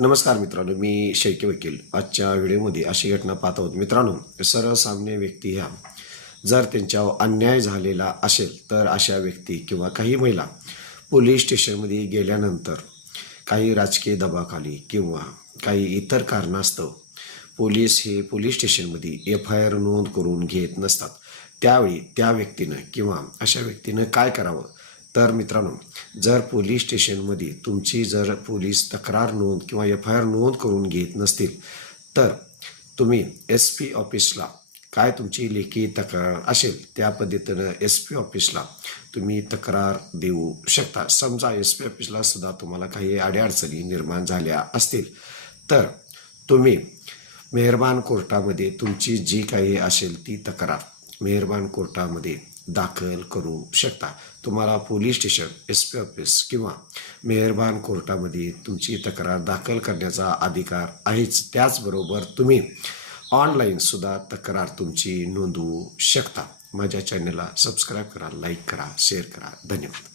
नमस्कार मित्रांनो, मी शैकी वकील. आजच्या व्हिडिओमध्ये अशी घटना पाहत आहोत. मित्रांनो, सर्वसामान्य व्यक्ती ह्या जर त्यांच्यावर अन्याय झालेला असेल तर अशा व्यक्ती किंवा काही महिला पोलीस स्टेशनमध्ये गेल्यानंतर काही राजकीय दबावाखाली किंवा काही इतर कारणास्तव पोलीस स्टेशनमध्ये FIR नोंद करून घेत नसतात. त्यावेळी त्या व्यक्तीनं किंवा अशा व्यक्तीनं काय करावं? तर मित्रांनो, जर पोलीस स्टेशनमध्ये तुमची जर पोलीस तक्रार नोंद किंवा FIR नोंद करून घेत नसतील तर तुम्ही SP ऑफिसला काय तुमची लेखी तक्रार असेल त्या पद्धतीनं SP ऑफिसला तुम्ही तक्रार देऊ शकता. समजा SP ऑफिसला सुद्धा तुम्हाला काही अडीअडचणी निर्माण झाल्या असतील तर तुम्ही मेहरबान कोर्टामध्ये तुमची जी काही असेल ती तक्रार मेहरबान कोर्टामध्ये दाखल करू शकता. तुम्हाला पोलीस स्टेशन, SP ऑफिस किंवा मेहरबान कोर्टामध्ये तुमची तक्रार दाखल करण्याचा अधिकार आहेच. त्याचबरोबर तुम्ही ऑनलाईनसुद्धा तक्रार तुमची नोंदवू शकता. माझ्या चॅनलला सबस्क्राईब करा, लाईक करा, शेअर करा. धन्यवाद.